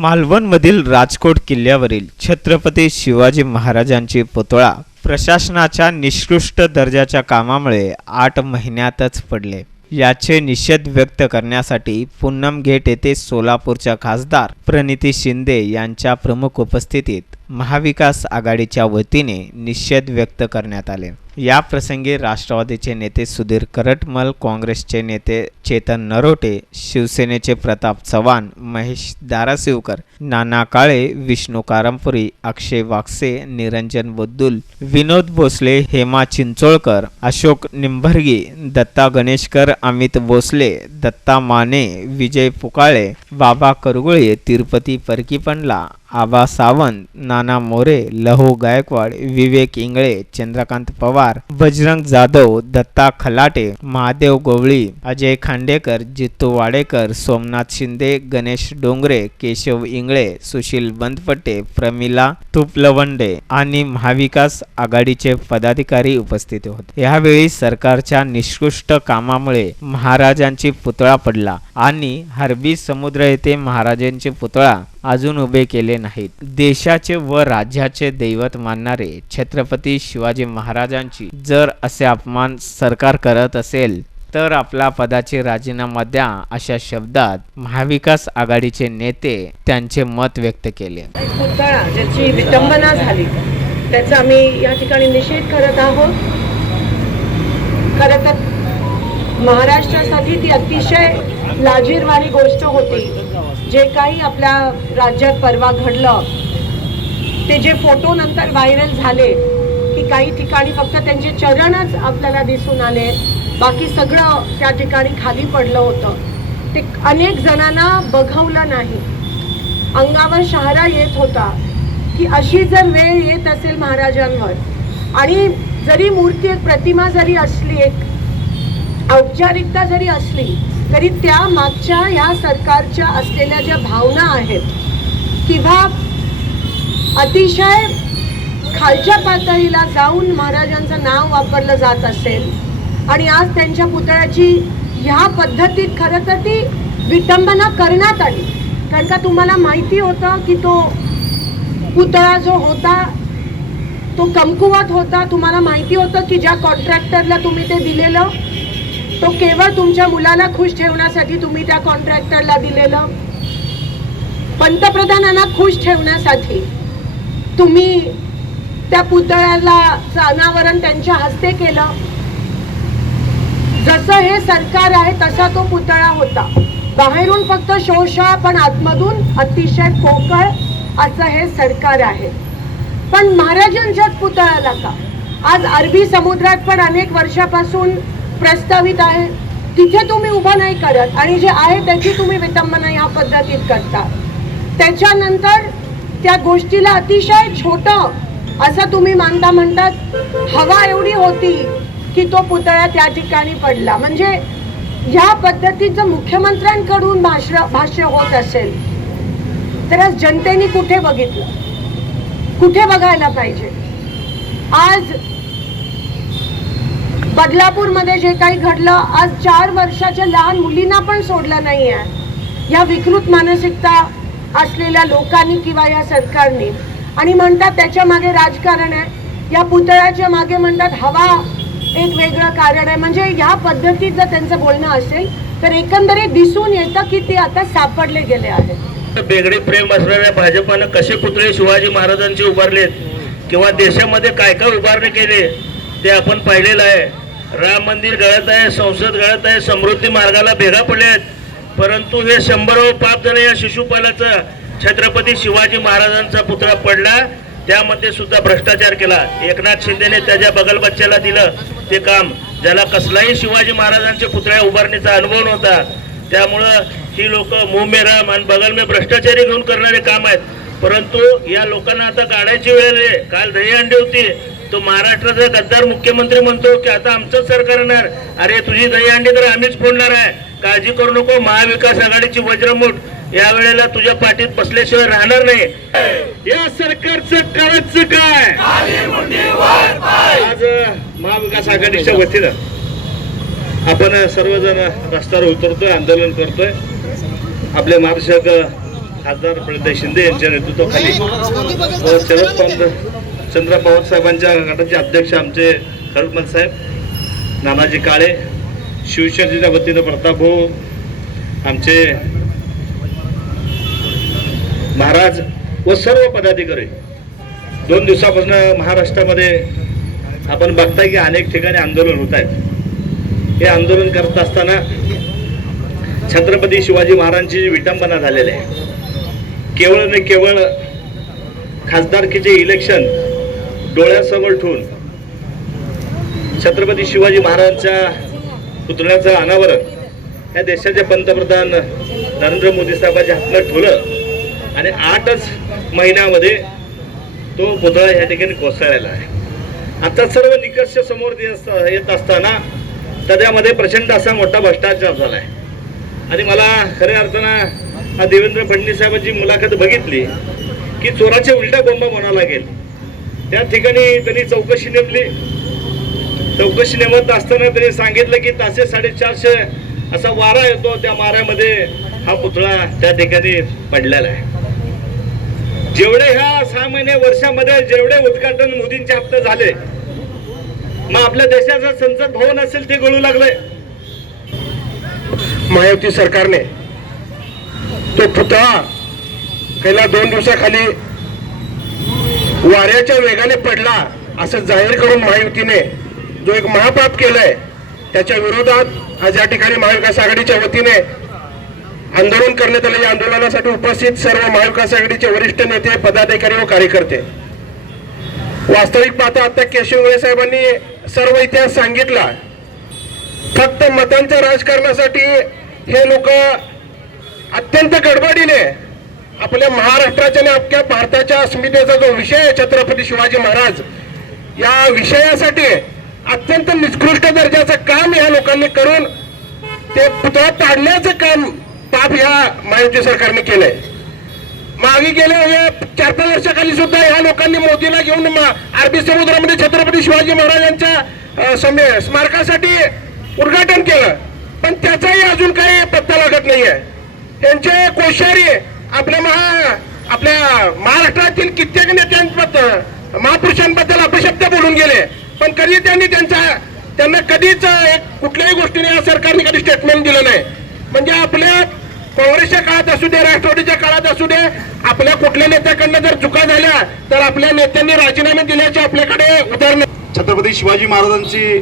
मालवणमधील राजकोट किल्ल्यावरील छत्रपती शिवाजी महाराजांची पुतळा प्रशासनाच्या निकृष्ट दर्जाच्या कामामुळे आठ महिन्यातच पडले. याचे निषेध व्यक्त करण्यासाठी पूनम गेट येथे सोलापूरच्या खासदार प्रणिती शिंदे यांच्या प्रमुख उपस्थितीत महाविकास आघाडीच्या वतीने निषेध व्यक्त करण्यात आले. या प्रसंगी राष्ट्रवादीचे नेते सुधीर करटमल काँग्रेसचे नेते चेतन नरोटे शिवसेनेचे प्रताप चव्हाण महेश दाराशिवकर नाना काळे विष्णू कारंपुरी अक्षय वाक्से निरंजन बद्दुल विनोद भोसले हेमा चिंचोळकर अशोक निंभर्गी दत्ता गणेशकर अमित भोसले दत्ता माने विजय पुकाळे बाबा करगुळे तिरुपती परकीपंडला आबा सावंत नाना मोरे लहू गायकवाड विवेक इंगळे चंद्रकांत पवार बजरंग जाधव दत्ता खलाटे महादेव गवळी अजय खांडेकर जितू वाडेकर सोमनाथ शिंदे गणेश डोंगरे केशव इंगळे सुशील बंदपट्टे प्रमिला तुपलवंडे आणि महाविकास आघाडीचे पदाधिकारी उपस्थित होते. यावेळी सरकारच्या निष्कृष्ट कामामुळे महाराजांची पुतळा पडला आणि हरबी समुद्र येथे महाराजांचे पुतळा अजून उभे केले नाहीत. देशाचे व राज्याचे दैवत मानणारे छत्रपती शिवाजी महाराजांची जर असे अपमान सरकार करत असेल तर आपला पदाचे राजीनामा द्या अशा शब्दात महाविकास आघाडीचे नेते त्यांचे मत व्यक्त केले. ज्याची विटंबना झाली त्याचा आम्ही या ठिकाणी निषेध करत आहोत. खरं तर महाराष्ट्रासाठी ती अतिशय लाजीरवाणी गोष्ट होती. जे काही आपल्या राज्यात परवा घडलं ते जे फोटो नंतर व्हायरल झाले की काही ठिकाणी फक्त त्यांचे चरणच आपल्याला दिसून आले बाकी सगळं त्या ठिकाणी खाली पडलं होतं. ते अनेक जणांना बघवलं नाही. अंगावर शहारा येत होता की अशी जर वेळ येत असेल महाराजांवर आणि जरी मूर्ती एक प्रतिमा जरी असली एक औपचारिकता जरी असली तरी त्या मागच्या या सरकारच्या असलेल्या ज्या भावना आहेत किंवा अतिशय खालच्या पातळीला जाऊन महाराजांचं नाव वापरलं जात असेल आणि आज त्यांच्या पुतळ्याची ह्या पद्धतीत खरं तर ती विटंबना करण्यात आली. कारण का तुम्हाला माहिती होतं की तो पुतळा जो होता तो कमकुवत होता. तुम्हाला माहिती होतं की ज्या कॉन्ट्रॅक्टरला तुम्ही ते दिलेलं तो केवळ तुमच्या मुलाला खुश ठेवण्यासाठी तुम्ही त्या कॉन्ट्रॅक्टरला दिलेलं. पंतप्रधानांना खुश ठेवण्यासाठी तुम्ही त्या पुतळ्याला अनावरण त्यांच्या हस्ते केलं. जसं हे सरकार आहे तसा तो पुतळा होता. बाहेरून फक्त शोषा पण आतमधून अतिशय पोकळ असं हे सरकार आहे. पण महाराजांच्याच पुतळ्याला का? आज अरबी समुद्रात पण अनेक वर्षापासून प्रस्तावित आहे. तिथे तुम्ही उभं नाही करत आणि जे आहे त्याची तुम्ही विटंबना या पद्धतीत करता. त्याच्यानंतर त्या गोष्टीला अतिशय छोटं असं तुम्ही मानता म्हणतात. हवा एवढी होती की तो पुतळा त्या ठिकाणी पडला. म्हणजे ह्या पद्धतीचं मुख्यमंत्र्यांकडून भाष्य भाष्य होत असेल तर आज जनतेने कुठे बघितलं? कुठे बघायला पाहिजे? आज बदलापूरमध्ये जे काही घडलं आज चार वर्षाच्या लहान मुलींना पण सोडलं नाही आहे या विकृत मानसिकता असलेल्या लोकांनी किंवा या सरकारने. आणि म्हणतात त्याच्यामागे राजकारण आहे. या पुतळ्याच्या मागे म्हणतात हवा एक वेगळं कारण आहे. म्हणजे ह्या पद्धतीत जर त्यांचं बोलणं असेल तर एकंदरीत दिसून येतं की ते आता सापडले गेले आहेत. वेगळे प्रेम असणाऱ्या भाजपानं कसे पुतळे शिवाजी महाराजांचे उभारलेत? किंवा देशामध्ये काय काय उभारणे केले? ते आपण पाहिलेलं आहे. राम मंदिर गळत आहे संसद गळत आहे समृद्धी मार्गाला भेगा पडल्या आहेत. परंतु हे शंभरो पाप झालं या शिशुपालाचा छत्रपती शिवाजी महाराजांचा पुतळा पडला. त्यामध्ये सुद्धा भ्रष्टाचार केला. एकनाथ शिंदेने त्याच्या बगल बच्च्याला दिलं ते काम. ज्याला कसलाही शिवाजी महाराजांच्या पुतळ्या उभारणीचा अनुभव नव्हता. त्यामुळं ही लोक मुंह राम आणि बगल में भ्रष्टाचारी घेऊन करणारे काम आहेत. परंतु या लोकांना आता काढायची वेळ आहे काल दहीहंडी होती. तो महाराष्ट्राचा गद्दार मुख्यमंत्री म्हणतो की आता आमचंच सरकार येणार. अरे तुझी दही अंडी तर आम्हीच फोडणार आहे. काळजी करू नको महाविकास आघाडीची वज्रमूठ. या वेळेला तुझ्या पाठीत बसल्याशिवाय राहणार नाही. या सरकारचं करायच काय? आज महाविकास आघाडीच्या वतीनं आपण सर्वजण रस्त्यावर उतरतोय आंदोलन करतोय. आपले महाराष्ट्र खासदार प्रदेश शिंदे यांच्या नेतृत्वाखाली शरद पंत चंद्र पवार साहेबांच्या गटाचे अध्यक्ष आमचे खरगमल साहेब नानाजी काळे शिवसेनेच्या वतीनं प्रताप भाऊ आमचे महाराज व सर्व पदाधिकारी. दोन दिवसापासून महाराष्ट्रामध्ये आपण बघताय की अनेक ठिकाणी आंदोलन होत आहेत. हे आंदोलन करत असताना छत्रपती शिवाजी महाराजांची जी विटंबना झालेली आहे केवळ आणि केवळ खासदारकीचे इलेक्शन डोळ्यासमोर ठेवून छत्रपती शिवाजी महाराजांच्या पुतळ्याचं अनावरण या देशाचे पंतप्रधान नरेंद्र मोदी साहेबांच्या हातनं ठेवलं आणि आठच महिन्यामध्ये तो पुतळा या ठिकाणी कोसळलेला आहे. आता सर्व निकष समोर येत असता- येत असताना त्याच्यामध्ये प्रचंड असा मोठा भ्रष्टाचार झाला आहे आणि मला खऱ्या अर्थानं हा देवेंद्र फडणवीस साहेबांची मुलाखत बघितली की चोराच्या उलटा बोंबा म्हणावा लागेल. त्या ठिकाणी त्यांनी चौकशी नेमली. चौकशी नेमत असताना त्यांनी सांगितलं की तासे साडेचारशे असा वारा येतो त्या वाऱ्यामध्ये हा पुतळा त्या ठिकाणी पडलेला आहे. जेवढे ह्या सहा महिने वर्षामध्ये जेवढे उद्घाटन मोदींच्या हप्ते झाले मग आपल्या देशाचं संसद भवन असेल ते गळू लागलंय. महायुती सरकारने तो पुतळा गेल्या दोन दिवसाखाली वाऱ्याच्या वेगाने पडला असं जाहीर करून महायुतीने जो एक महापाप केलाय त्याच्या विरोधात आज या ठिकाणी महाविकास आघाडीच्या वतीने आंदोलन करण्यात आलं. या आंदोलनासाठी उपस्थित सर्व महाविकास आघाडीचे वरिष्ठ नेते पदाधिकारी व कार्यकर्ते. वास्तविक पाहता आता केशवगळे साहेबांनी सर्व इतिहास सांगितला. फक्त मतांच्या राजकारणासाठी हे लोक अत्यंत गडबडीने आपल्या महाराष्ट्राच्या आणि अख्ख्या भारताच्या अस्मितेचा जो विषय आहे छत्रपती शिवाजी महाराज या विषयासाठी अत्यंत निकृष्ट दर्जाचं काम या लोकांनी करून ते पुतळा पाडण्याचं काम पाप ह्या महायुती सरकारने केलंय. मागे गेले चार पाच वर्षाखाली सुद्धा ह्या लोकांनी मोदीला घेऊन अरबी समुद्रामध्ये छत्रपती शिवाजी महाराजांच्या स्मारकासाठी उद्घाटन केलं. पण त्याचाही अजून काही पत्ता लागत नाहीये. त्यांचे कोश्यारी आपल्या महा आपल्या महाराष्ट्रातील कित्येक नेत्यांबद्दल महापुरुषांबद्दल अपशब्द बोलून गेले. पण कधी त्यांनी त्यांचा त्यांना कधीच एक कुठल्याही गोष्टीने या सरकारने कधी स्टेटमेंट दिलं नाही. म्हणजे आपल्या काँग्रेसच्या काळात असू दे राष्ट्रवादीच्या काळात असू दे आपल्या कुठल्या नेत्याकडनं जर चुका झाल्या तर आपल्या नेत्यांनी राजीनामे दिल्याचे आपल्याकडे उदाहरण छत्रपती शिवाजी महाराजांची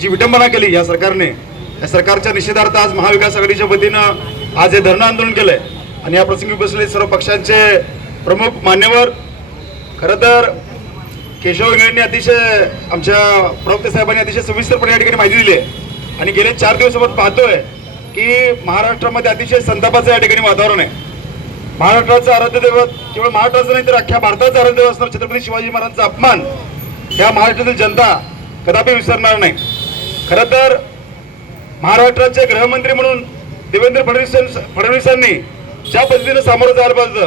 जी विटंबना केली या सरकारने या सरकारच्या निषेधार्थ आज महाविकास आघाडीच्या वतीनं आज हे धरणं आंदोलन केलंय. आणि या प्रसंगी बसलेले सर्व पक्षांचे प्रमुख मान्यवर. खरं तर केशव इंगळेंनी अतिशय आमच्या प्रवक्ते साहेबांनी अतिशय सविस्तरपणे या ठिकाणी माहिती दिली आहे. आणि गेले चार दिवस आपण पाहतोय की महाराष्ट्रामध्ये अतिशय संतापाचं या ठिकाणी वातावरण आहे. महाराष्ट्राचं आराध्य दैवत केवळ महाराष्ट्राचं नाही तर अख्ख्या भारताचं आराध्य दैवत असणार छत्रपती शिवाजी महाराजांचा अपमान ह्या महाराष्ट्रातील जनता कदापि विसरणार नाही. खरं तर महाराष्ट्राचे गृहमंत्री म्हणून देवेंद्र फडणवीस फडणवीसांनी ज्या पद्धतीने सामोरं जायला पाहिजे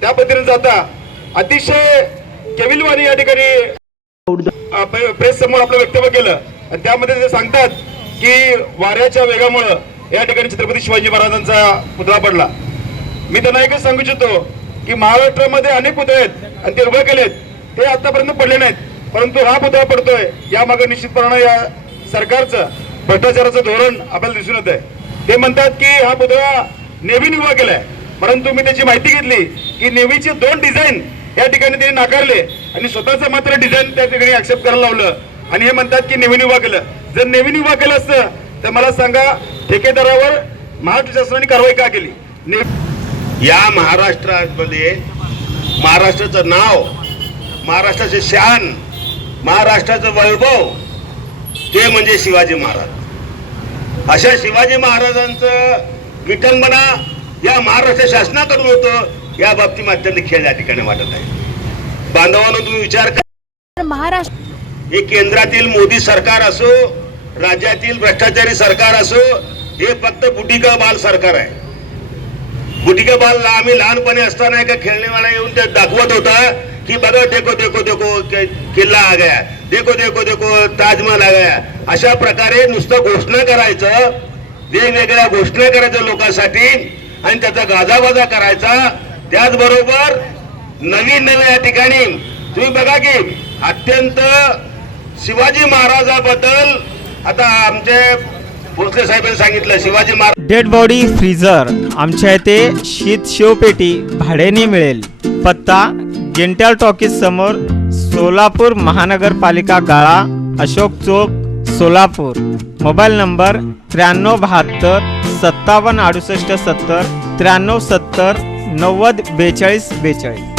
त्या पद्धतीने जाता. अतिशय केविलवाणी या ठिकाणी प्रेस समोर आपलं वक्तव्य केलं. आणि त्यामध्ये ते सांगतात की वाऱ्याच्या वेगामुळं या ठिकाणी छत्रपती शिवाजी महाराजांचा पुतळा पडला. मी त्यांना एकच सांगू इच्छितो की महाराष्ट्रामध्ये अनेक पुतळे आहेत आणि ते उभे केलेत. ते आतापर्यंत पडले नाहीत परंतु हा पुतळा पडतोय यामागे निश्चितपणे या सरकारचं भ्रष्टाचाराचं धोरण आपल्याला दिसून येत आहे ते म्हणतात की हा पुतळा नेव्ही उभा केलाय परंतु मी त्याची माहिती घेतली की नेव्हीचे दोन डिझाईन या ठिकाणी त्यांनी नाकारले आणि स्वतःचं मात्र डिझाईन त्या ठिकाणी ऍक्सेप्ट करायला लावलं. आणि हे म्हणतात की नेव्ही उभा केलं जर नेव्ही उभा केलं असतं तर मला सांगा ठेकेदारावर महाराष्ट्र शासनाने कारवाई का केली? या महाराष्ट्रामध्ये महाराष्ट्राचं नाव महाराष्ट्राचे शान महाराष्ट्राचं वैभव ते म्हणजे शिवाजी महाराज. अशा शिवाजी महाराजांचं विटंबना या महाराष्ट्र शासनाकडून होतं या बाबतीत अत्यंत खेळ या ठिकाणी वाटत आहे. बांधवांनो तुम्ही विचार करा. महाराष्ट्र हे केंद्रातील मोदी सरकार असो राज्यातील भ्रष्टाचारी सरकार असो हे फक्त बुटिका बाल सरकार आहे. बुटिका बाल आम्ही लहानपणी असताना एका खेळणेवाला येऊन ते दाखवत होता की बघा देखो देखो देखो किल्ला आ गया. देखो देखो देखो ताजमहल आ गया. अशा प्रकारे नुसतं घोषणा करायचं वेगवेगळ्या घोषणा करायच्या लोकांसाठी आणि त्याचा गाजावाजा करायचा. त्याचबरोबर नवीन नवीन या ठिकाणी तुम्ही बघा की अत्यंत शिवाजी महाराजाबद्दल आता आमचे भोसले साहेबांनी सांगितलं Shivaji Maharaj dead body freezer आमच्या इथे शीत शेवपेटी भाड्याने मिळेल. पत्ता गेंट्याल टॉकीज समोर सोलापूर महानगरपालिका गाळा अशोक चौक सोलापूर. मोबाईल नंबर त्र्याण्णव बहात्तर सत्तावन्न अडुसष्ट सत्तर त्र्याण्णव सत्तर नव्वद बेचाळीस बेचाळीस.